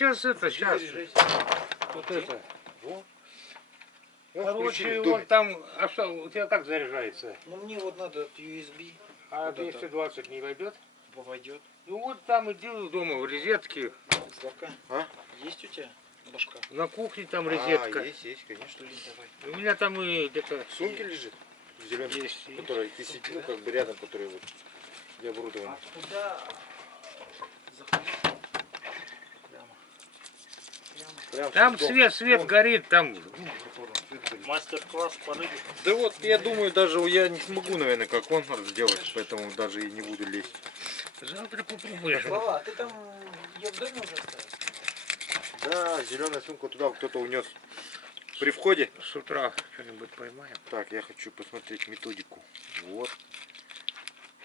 сейчас это, сейчас. Вот это. Во. Короче, вот там, а что, у тебя как заряжается? Ну мне вот надо от USB. А 220 не войдет? Войдет. Ну вот там и делаю дома в розетке. Славка, А? есть у тебя башка? На кухне там розетка. Есть, конечно. Давай. У меня там и где-то... В сумке лежит? Зеленый, Есть. который ты сидишь, ну как бы рядом, который вот для оборудования. А куда заходить? Прямо. Там свет горит, там... Мастер-класс по рыбе. Да вот, я думаю, даже я не смогу, наверное, как он сделать, поэтому даже и не буду лезть. Завтра попробуешь. Слава, а ты там ее в доме уже оставил? Да, зеленая сумка туда кто-то унес. При входе. С утра что-нибудь поймаем. Так, я хочу посмотреть методику. Вот.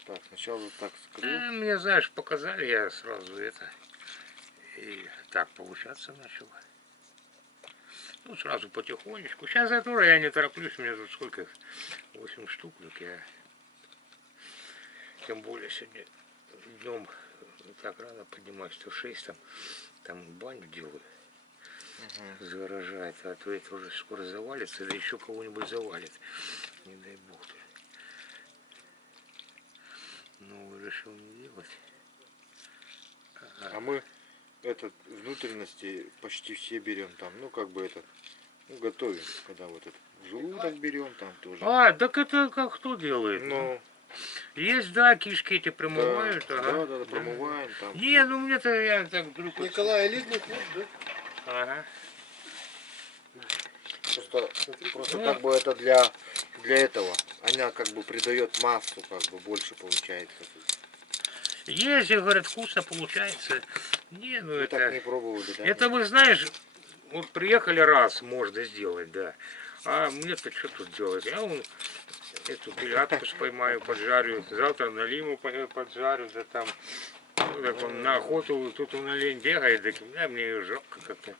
Так, сначала вот так скрыл. Мне, знаешь, показали, я сразу это. И так получаться начало. Ну, сразу потихонечку. Сейчас я тоже я не тороплюсь, у меня тут сколько их? 8 штук, так я... Тем более сегодня днем так рано поднимаюсь, 106 там баню делаю. Заражает, а то это уже скоро завалится, да еще кого-нибудь завалит. Не дай бог. Ну, решил не делать. А мы этот внутренности почти все берем там, ну как бы это, ну готовим, когда вот этот желудок берем там тоже. А, так это как кто делает? Ну, есть, да, кишки эти промывают. да, Ага. да, промываем там. Не, ну мне-то я так вдруг... Николай Лизник, да? Ага. Просто как бы это для этого. Она как бы придает массу, как бы больше получается. Есть, говорят, вкусно получается. Не, ну Вы это... так не пробовали, да? Это вы знаешь, вот приехали раз, можно сделать, да. А мне-то что тут делать? Я вон эту телятку споймаю, поджарю, завтра налиму поджарю, да там. Ну, так он на охоту, тут он олень бегает, так, да, мне ее жалко как-то.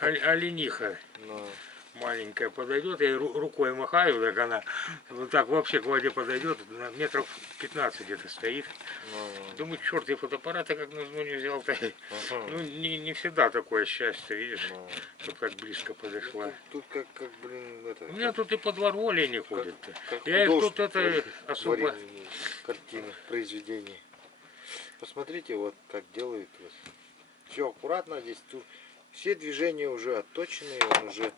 Олениха маленькая подойдет, я ей рукой махаю, так она вот так вообще к воде подойдет, метров 15 где-то стоит. Думаю, черт, я фотоаппарата как назло не взял-то. Ну, не всегда такое счастье, видишь, что так близко подошла. Тут как блин, это... У меня тут и по двору олени ходят. Как Я их тут это особо... Картины, произведения. Посмотрите, вот как делают. Все аккуратно здесь. Тут все движения уже отточены, он уже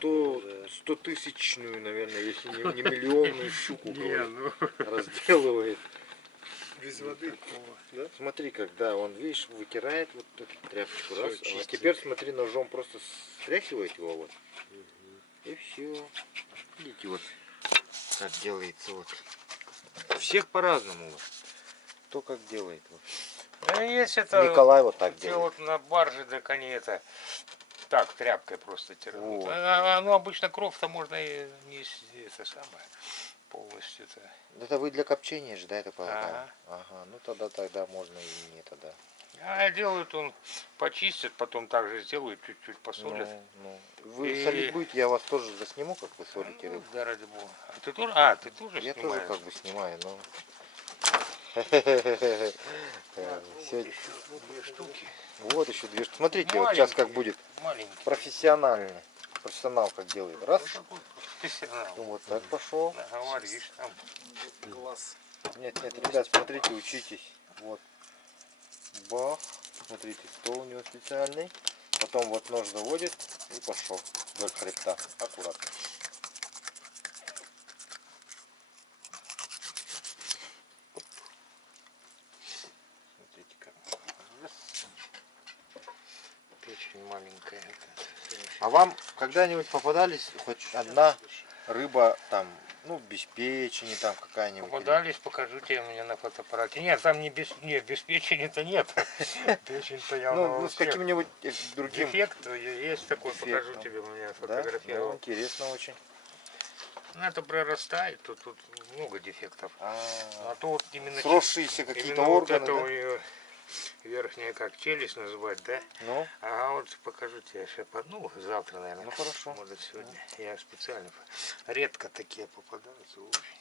100-тысячную, наверное, если не миллионную щуку разделывает. Без воды. Да? Смотри, когда он, видишь, вытирает вот эту тряпочку, раз, а теперь смотри, ножом просто стряхивает его вот. И все. Видите, вот как делается вот. У всех по-разному вот. Кто как делает вот. Да есть это... Николай вот так делает. Вот на барже, так они это... Так, тряпкой просто тирают. Вот. Ну, обычно кровь-то можно и не это самое полностью. Это вы для копчения же, да, это полагаю? Ага. Ага, ну тогда можно и не тогда. А делают он, почистят, потом также сделают, чуть-чуть посолят. Ну. Вы солить будете, я вас тоже засниму, как вы солите рыбу. Да, ради бога. А ты тоже? А, ты тоже я снимаешь? тоже как бы снимаю, но... Еще 2 штуки. Вот еще 2 штуки. Смотрите, вот сейчас как будет профессиональный. Профессионал как делает. Раз. Ну, вот так пошел. Говоришь там. Глаз. Нет, ребят, смотрите, учитесь. Вот. Бах. Смотрите, стол у него специальный. Потом вот нож заводит и пошел вдоль хребта. Аккуратно. Маленькая. А вам когда-нибудь попадались хоть одна рыба там, ну, без печени там какая-нибудь? Попадались, покажу тебе у меня на фотоаппарате. Нет, там не без печени-то нет. Печень-то я ну, с каким-нибудь другим. Дефект есть такой, покажу тебе, у меня фотографировал. Да? Ну, интересно очень. Ну, это прорастает, тут много дефектов. А то вот именно... Сросшиеся какие-то органы, вот это верхняя, как челюсть называть, да? Ну? Ага, вот покажу тебе сейчас, ну, завтра, наверное. Ну, хорошо. Может, сегодня. Я специально, редко такие попадаются.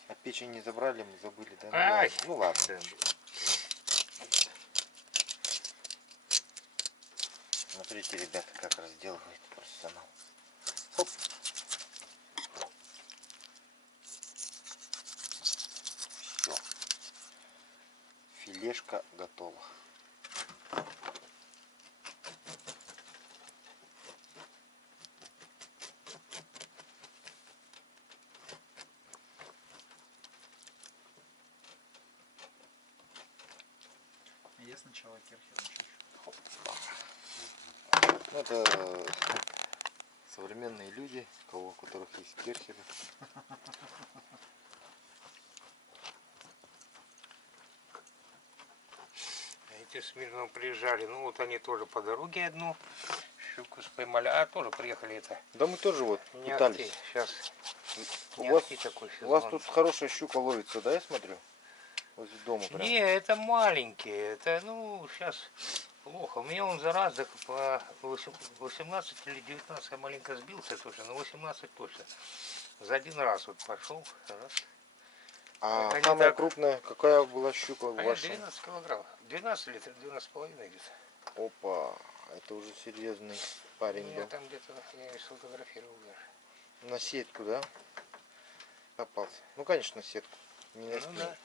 А печень не забрали, мы забыли, да? Ай, ну ладно. Смотрите, ребята, как разделывает профессионал. Хоп. Все. Филешка готова. Я сначала керхером чищу. Это современные люди, у которых есть керхеры. Эти с Мирного приезжали, ну вот они тоже по дороге одну щуку поймали, а тоже приехали это. Да мы тоже вот Не пытались. ахти, сейчас У вас, такой у вас сезон. тут хорошая щука ловится, да, я смотрю? Возле дома прям. Не, это маленькие, это ну сейчас плохо. У меня он за раз по 18 или 19 я маленько сбился тоже, но 18 точно. За один раз вот пошел, раз. А Они самая так- крупная, какая была щука А я ваша? 12 килограмм. 12 или 12,5 где-то. Опа, это уже серьезный парень Я был. там где-то, я ее сфотографировал даже. На сетку, да? Попался. Ну, конечно, на сетку. Не на Ну спиннинг. да.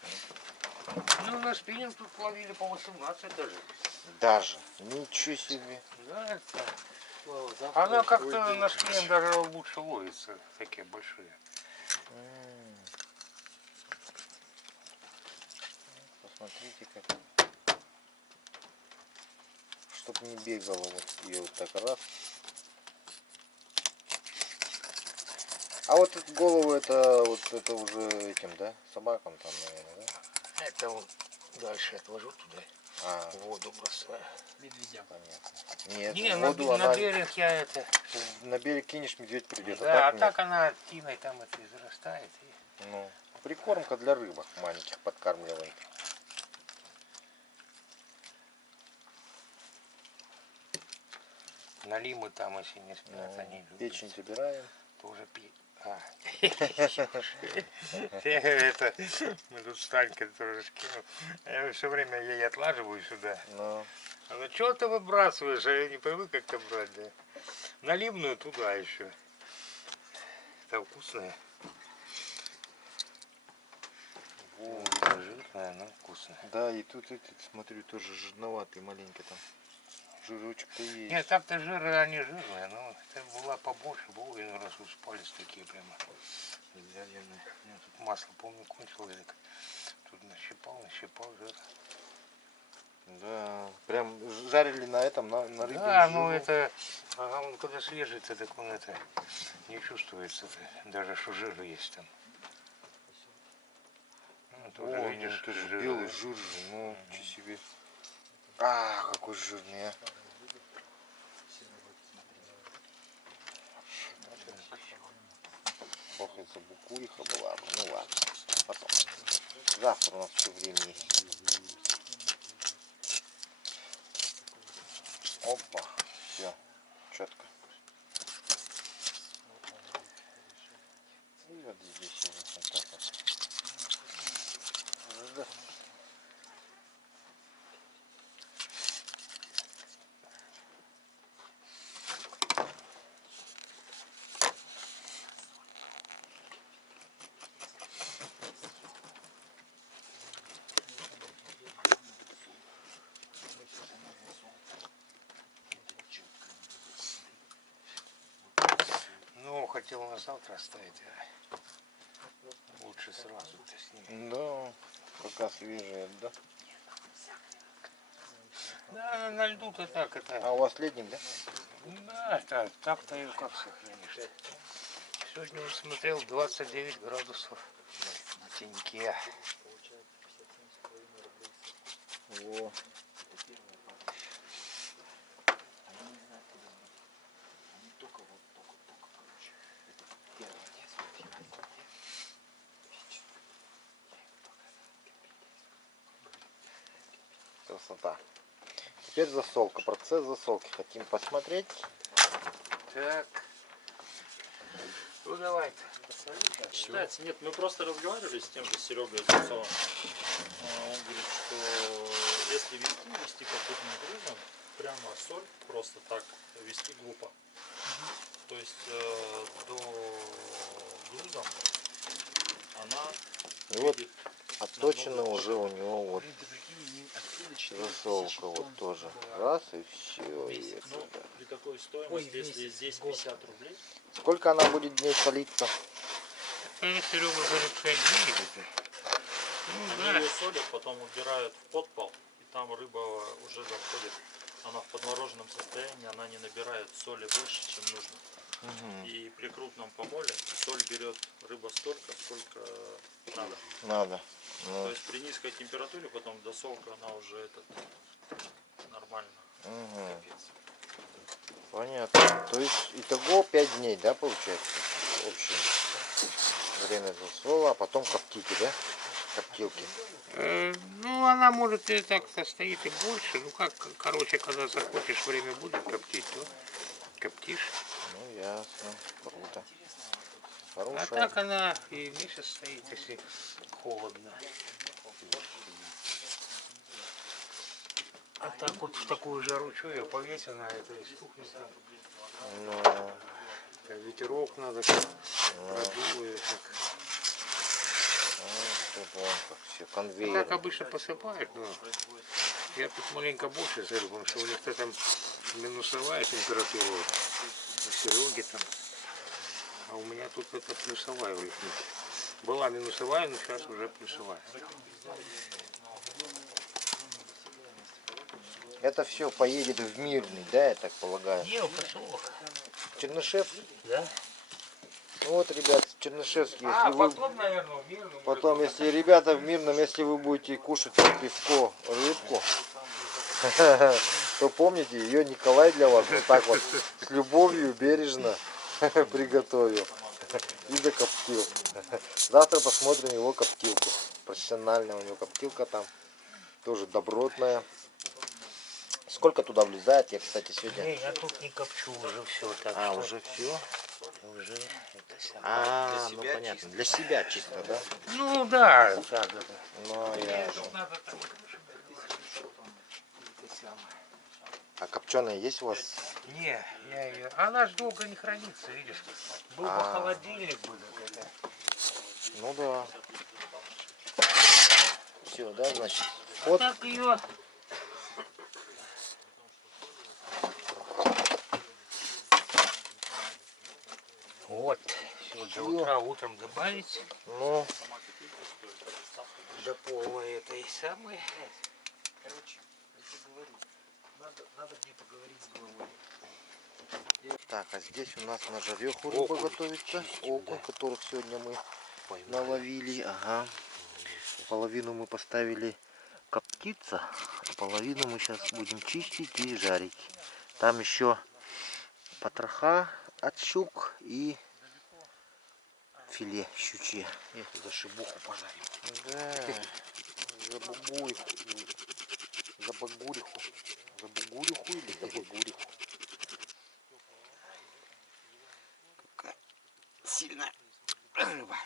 Ну на спиннинг тут ловили по 18 даже. Даже. Ничего себе. Да, это... Она как-то на спиннинг даже лучше ловится, такие большие. Посмотрите, как. Чтоб не бегала вот ее вот так раз. А вот эту голову это вот это уже этим, да? Собакам там, наверное, да? Это вот дальше отвожу туда, А, в воду бросаю. Медведям. понятно. Нет, Не, в на, воду на она берег я это... на берег кинешь, медведь придет. Да, а нет. так она тиной там это израстает. И... Ну, прикормка для рыбок маленьких подкармливает. Налимы там, если не спят, Ну, они любят. печень забираем. Тоже пить. Это, мы тут с Танькой тоже скинул. Я все время ей отлаживаю сюда. Ну, Она, что ты выбрасываешь? А я не привык как-то брать, да. Наливную туда еще. Это вкусная. Жирная, но вкусная. да, и тут этот, смотрю, тоже жирноватый маленько там. Жирочек-то есть. Нет, так-то жиры, они жирные, но это была побольше, был один раз успались такие прямо здоровенные. Тут масло, помню, кончилось. Тут нащипал жир. Да, прям жарили на этом, на рыбе. Да, ну это, ага, он когда свежий-то, так он это не чувствуется, даже что жир есть там. Ну, тоже, О, видишь, ну, это же жир, белый да. жир же, ну, ничего себе. А, какой жирный, а. Ох, это букуриха была бы, ну ладно, потом. Завтра у нас еще время есть. Опа, все, четко. И вот здесь уже вот так вот. Да. Ну, хотел на завтра оставить, а лучше сразу-то с ними. Да, пока свежие, да. Да, на льду-то так, А это... у вас летник, да? Да, так-то ее как сохранишь. Сегодня он смотрел 29 градусов в теньке. Во. Красота. Теперь засолка. Процесс засолки. Хотим посмотреть. Так. Ну давай. Кстати, нет, мы просто разговаривали с тем же Серегой Зубцовым. Он говорит, что если вести по крупным грузам, прямо соль просто так вести глупо. То есть до груза она И вот видит отточено намного уже у него вот засолка вот тоже. Раз и все. месяц. Но при такой стоимости, если здесь 50 рублей, Сколько она будет дней солиться? Серега говорит, 5 дней где-то. Ну они да. ее солят, потом убирают в подпол, и там рыба уже заходит. Она в подмороженном состоянии, она не набирает соли больше, чем нужно. И при крупном помоле соль берет рыба столько, сколько надо. Надо. То есть при низкой температуре потом досолка она уже нормально. Понятно. То есть итого 5 дней, да, получается? Общее время засола, а потом коптите, да? Коптилки. Ну, она может и так состоит и больше. Ну, как, короче, когда захочешь, время будет коптить, то коптишь. Ну, ясно. Круто. А Хорошая. так она и месяц стоит, если холодно. А так вот в такую жару, что ее повесил на это и стукнет. Ну, Ветерок надо, как продует. как все, Так конвейер. обычно посыпают, но я тут маленько больше зарю, потому что у них-то там минусовая температура у Сереги там. А у меня тут это плюсовая у них. Была минусовая, но сейчас уже плюсовая. Это все поедет в Мирный, да, я так полагаю? Не, поселок. Чернышевский? Да. Ну вот, ребят, Чернышевский, если А, вы... потом, наверное, в Мирном. Потом, если ребята в Мирном, если вы будете кушать пивко, рыбку, то помните, ее Николай для вас вот так вот с любовью, бережно приготовил и закоптил. Завтра посмотрим его коптилку. Профессиональная у него коптилка там, тоже добротная. Сколько туда влезает? Я, кстати, сегодня... Не, я тут не копчу уже все. Так А, что уже все? уже это самое. А, ну понятно. чисто. Для себя чисто, да? Ну да, так это. Ну, ясно. Надо там. А копченая есть у вас? Не, я ее. Она ж долго не хранится, видишь. Был бы холодильник бы какой-то. Ну да. Все, да, значит. Вот. Так ее. Вот. Все, до утра утром добавить. Ну, До полной этой самой. Короче, я тебе говорю, надо мне поговорить с головой. так, а здесь у нас на жареху рыба готовится. Окунь, которых сегодня мы наловили. Ага. Половину мы поставили коптиться, а половину мы сейчас будем чистить и жарить. Там еще потроха от щук и филе щучье. Эх, за шибуху пожарим. Да, за бугуриху. За багуриху. За бугуриху или за багуриху? Какая сильная рыба.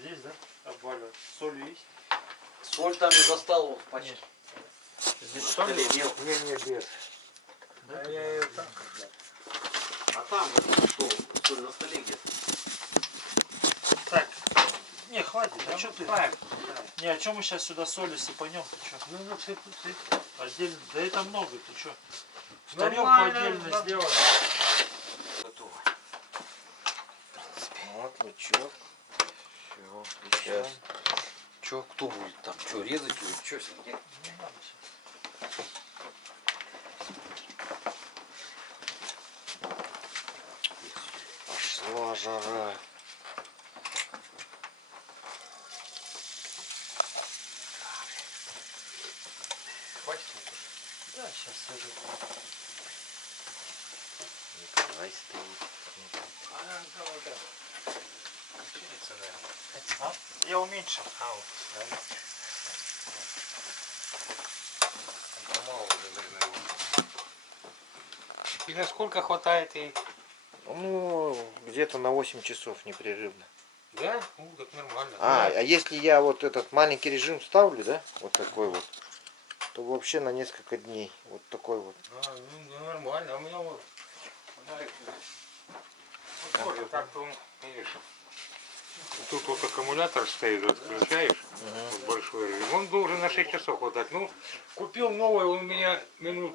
Здесь, да? Обваливать. Соль есть? Соль там я достал вот пачки. Здесь соль есть? Не, без. Да, А я ее так. А там что? Соль на столе где-то. Так. Не, хватит. А Ну, что ты? так. Не, а что мы сейчас сюда соли сыпанем? Ты что? Ну, сыпь. Отдельно. Да это много, ты что? В Нормально, тарелку отдельно да. сделаем. Готово. Вот лучок. Все, сейчас. Че, кто будет там? Че, резать его? Че с ним? Пошла жара. Хватит уже? Да, сейчас это. сарай стоит. Она там вот так. Включается, наверное. А? Я уменьшил. А, вот, да. Мало уже, наверное. И насколько хватает ей? Ну, где-то на 8 часов непрерывно. Да? Ну, так нормально. А если я вот этот маленький режим ставлю, да, вот такой вот, то вообще на несколько дней. Вот такой вот. Ну, нормально. А у меня вот, знаете, вот тоже так-то он, видишь, тут вот аккумулятор стоит, вот включаешь, вот большой режим. Он должен на 6 часов хватать. Ну, купил новый, он у меня минут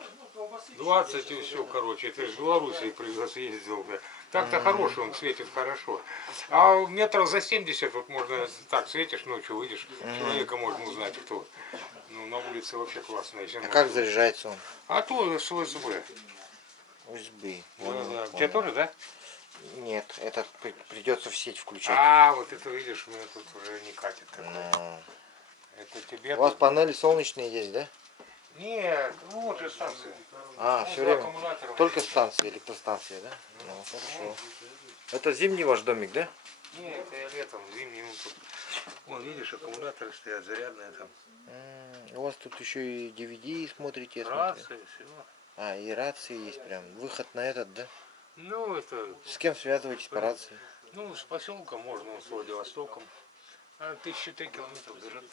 20 и все, короче. Это из Белоруссии привез, ездил. Да. Так-то хороший, он светит хорошо. А метров за 70 вот можно, так светишь, ночью выйдешь, человека можно узнать, кто. Ну, на улице вообще классно. Если А можно. как заряжается он? А то с USB. USB. Да, Понял, да. У понял. тебя тоже, да? Нет, этот придется в сеть включать. А, вот это видишь, у меня тут уже не катит такое. Ну, Это тебе у вас тут- панели солнечные есть, да? Нет, ну вот же станция. А, Ну, все за время. аккумулятором. Только станция, электростанция, да? Ну, хорошо. Это зимний ваш домик, да? Нет, это я летом, зимний. Ну, тут. Вон, видишь, аккумуляторы стоят, зарядные там. У вас тут еще и DVD смотрите, я смотрю. Рация, все. А, и рации есть прям. Выход на этот, да? Ну, это, С кем связываетесь по рации? ну, с поселком можно, с Владивостоком. 1003 километров берет.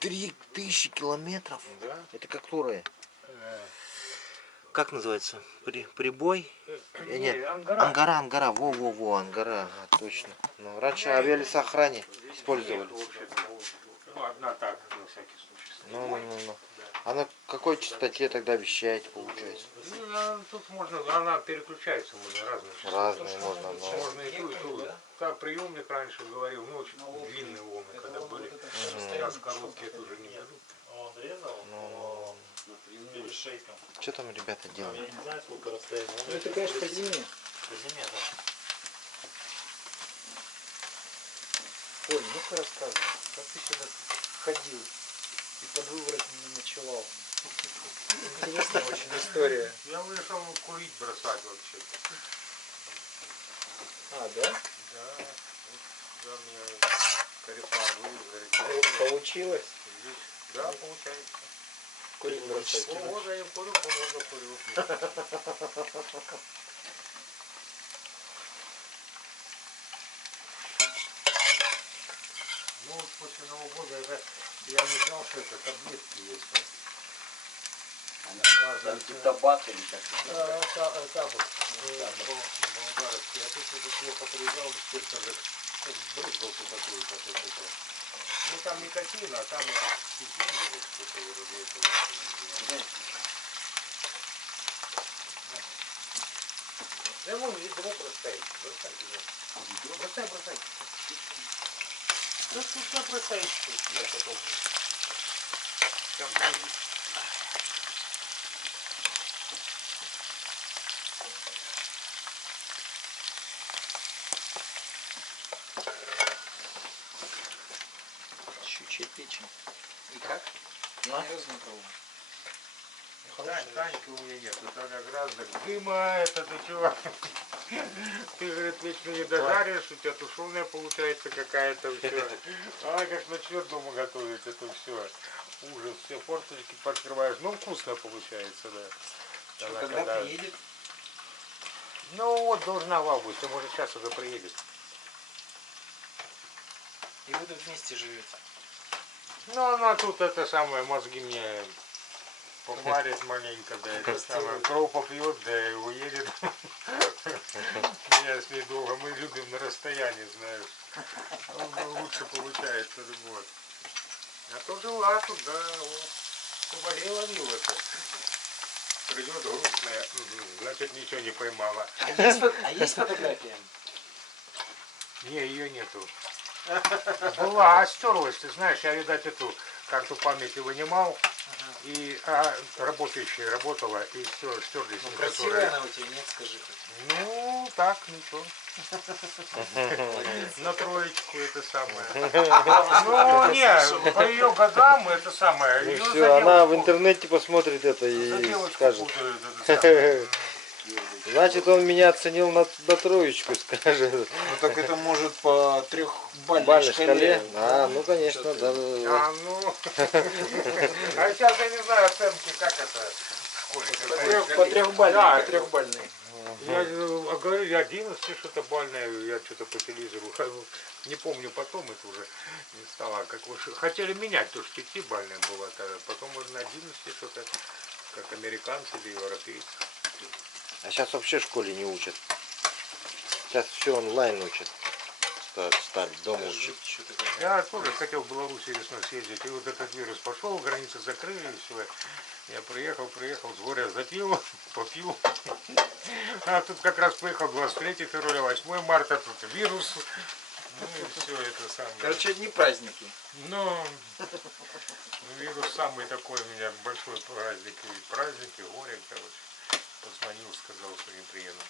3000 километров? Да? Это которое? Как называется? Прибой? Нет, Ангара. Ангара. Во, Ангара. А, точно. Ну, раньше авиалесоохране использовали. Ну, одна так, на всякий случай. Ну. А на какой частоте тогда вещаете, получается? Ну, тут можно, она переключается, можно разные. Разные можно, но... Можно и ту, и ту. Так, приемник раньше говорил, ну, очень длинные волны, когда были. Сейчас короткие тоже не берут. Он резал Ну, перешейком. что там ребята Я делают? не знаю, сколько расстояние. Ну это, конечно, по зиме. По зиме, да. Оль, ну-ка рассказывай, как ты сюда ходил и под выворотнем не ночевал? Интересная очень история. Я вышел курить бросать вообще. А, да? Да, вот да, меня корефан вывез. Получилось? Да, получается. Курить бросать. Полгода я курю, полгода курю. Ну вот после Нового года я не знал, что это таблетки есть. Там типа табак или как? Табак. Болгарский. А тут уже плохо приезжал, инспектор брызгалку какую-то. Ну там никотин, а там это что-то вроде этого. Да вон ведро бросай. Бросай. Тут все бросай. Я потом. Там будет. Щучья печень. И как? Я ни разу не пробовал. Таньки у меня нет. Это как раз дыма, это ты чего? Ты, говорит, вечно не дожаришь, у тебя тушеная получается какая-то все. А как начнет дома готовить, это все. Ужас, все форточки подкрываешь. Ну, вкусно получается, да. Что, Она когда приедет? Ну, вот должна в августе, может, сейчас уже приедет. И вы тут вместе живете? Ну, она тут это самое, мозги мне попарит маленько, да, это самое, кровь попьет, да, и уедет. Я с ней долго, мы любим на расстоянии, знаешь. Лучше получается любовь. А то жила тут, да, поболела это. Придет грустная, значит ничего не поймала. А есть фотография? Не, ее нету. Была, а стерлась, ты знаешь, я, видать, эту карту памяти вынимал, и работающая работала, и все, стерлись. Ну, красивая она у тебя, нет, скажи. Ну, так, ничего. На троечку это самое. Ну, не, по ее годам это самое. Ну её все, за она в девушку- интернете посмотрит это за и девочку скажет. путают, это самое. Значит, он меня оценил на троечку, скажет. Ну так это может по трехбальной Бальной шкале. шкале? А, ну конечно, да. А, ну. А сейчас я не знаю оценки, как это в школе. По трехбальной. Да, По трехбальной. я говорю, я 11 что-то бальное, я что-то по телевизору, не помню, потом это уже не стало, как вы хотели менять, то что 5-бальная была, потом уже на 11 что-то, как американцы или европейцы. А сейчас вообще в школе не учат. Сейчас все онлайн учат. Стать дома учат. Я тоже хотел в Беларусь весной съездить, и вот этот вирус пошел, границы закрыли, и все. Я приехал, с горя запил, попил. А тут как раз поехал 23 февраля, 8 марта, тут вирус. Ну и все это самое. Короче, одни праздники. Но вирус самый такой у меня большой праздник, и горе, короче. Позвонил, сказал, что не приеду.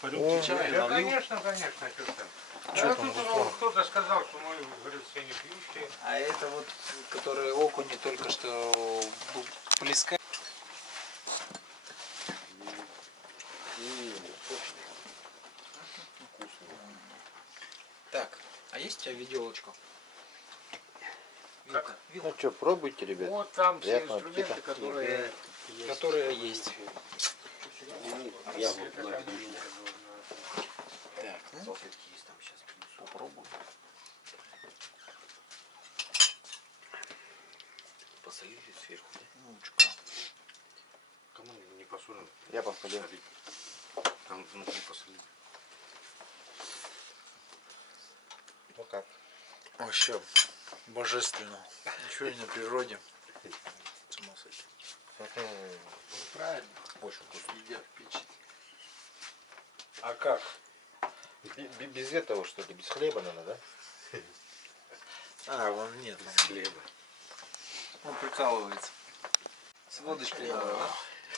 По рюмке чая Да, налил. конечно, что там. Да, тут кто-то сказал, что мы, говорит, все не пьющие. А это вот, которые окуни только что плескали. Так, а есть у тебя видеолочка? Вилка. Ну что, пробуйте, ребят. Вот там все Приятного инструменты, аппетита. Которые есть. Так, ну, попробуй. Посолили сверху. Нучка. Кому не посолим? Я посолил. Там внутри посолили. Ну как? Вообще божественно. Ничего не на природе. С ума сойти. Правильно. Очень вкусно. Едят печень. А как? Без этого что ли? Без хлеба надо, да? А, вон нет. Без хлеба. Он прикалывается. С водочкой надо, да?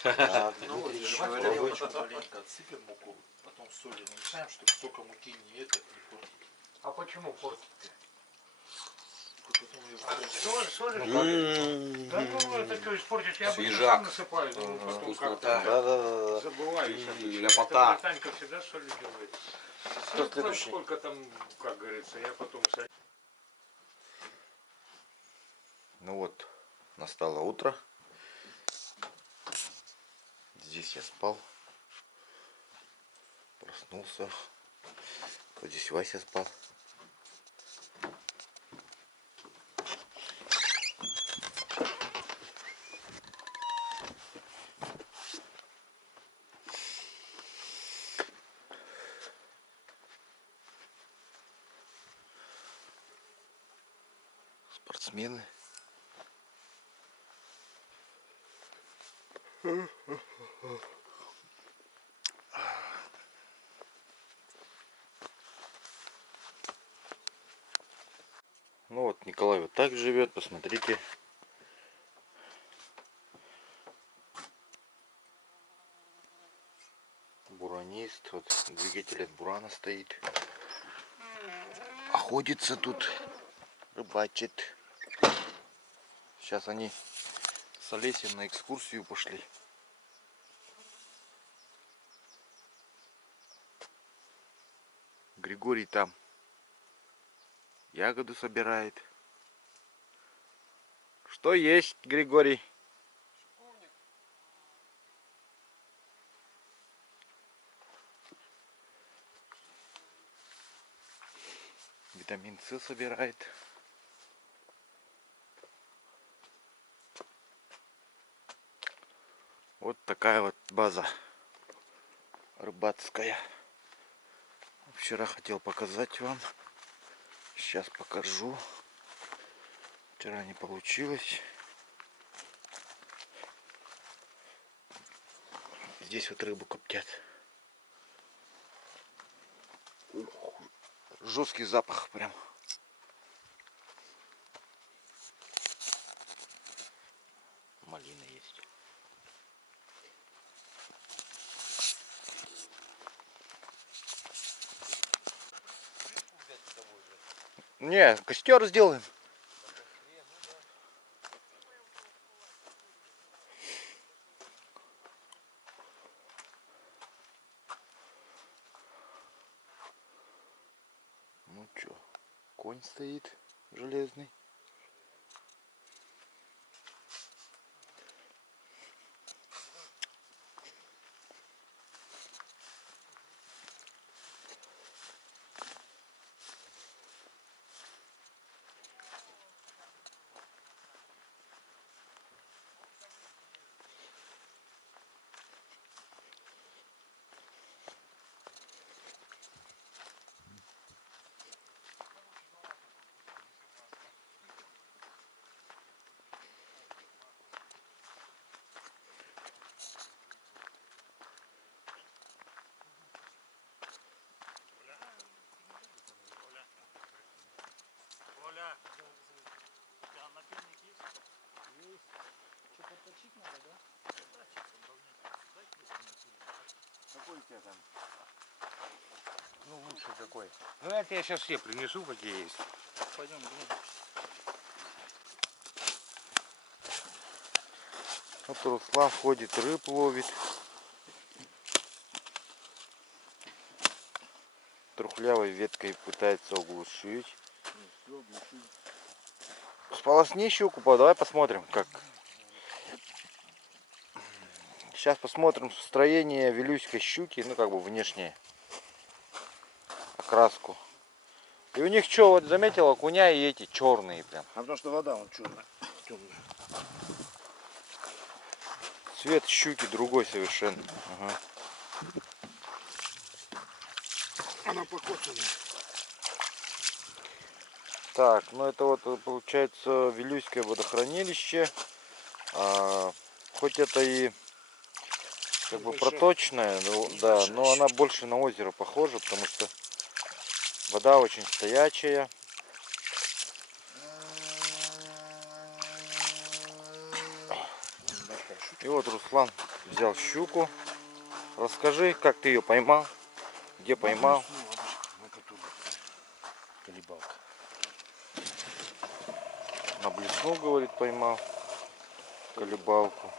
А, Ну вот, Дмитрий, давай попробуй. Маленько отсыпем муку, потом солью намешаем, чтобы столько муки не это не портить. А почему портить? Потом ее Соль? Да ну, это что, испортишь? Я обычно Свежак. сам насыпаю, думаю, потом как-то Да. забываю. ляпота. Танька всегда соль делает. Кто Ну, следующий? сколько там, как говорится, я потом соль. Ну вот, настало утро. Здесь я спал. Проснулся. Вот здесь Вася спал. Спортсмены. Ну вот Николай вот так живет, посмотрите. Буранист, вот двигатель от бурана стоит. Охотится тут, рыбачит. Сейчас они с Олесем на экскурсию пошли. Григорий там ягоду собирает. Что есть, Григорий? Витамин С собирает. Вот такая вот база рыбацкая. Вчера хотел показать вам. Сейчас покажу. Вчера не получилось. Здесь вот рыбу коптят. Жесткий запах прям. Малина есть. Не, костер сделаем. Ну чё, конь стоит железный. Оля, у тебя напильник есть? Что, подточить надо, да? Какой у тебя там? Ну лучше какой. Ну это я сейчас все принесу, какие есть. Пойдем, блин. Вот Руслан ходит, рыб ловит. Трухлявой веткой пытается оглушить. Сполосни щуку, давай посмотрим, как. Сейчас посмотрим строение вилюйской щуки, ну как бы внешнее, окраску. И у них что, вот заметил, окуня и эти черные прям. А потому что вода он черная. Темная. Цвет щуки другой совершенно. Ага. Она покоцанная. Так, ну это вот получается Вилюйское водохранилище. Хоть это и как бы проточная, но, да, но она больше на озеро похожа, потому что вода очень стоячая. И вот Руслан взял щуку. Расскажи, как ты ее поймал, где поймал. Колебалка. На блесну, говорит, поймал колебалку.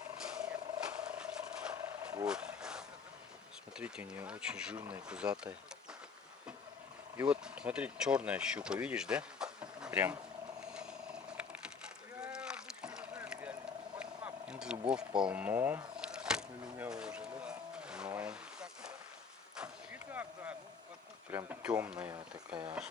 Вот. Смотрите, у нее очень жирная, пузатая. И вот, смотри, черная щука, видишь, да? Прям. Зубов полно. У меня уже, да? Ну, прям темная такая аж.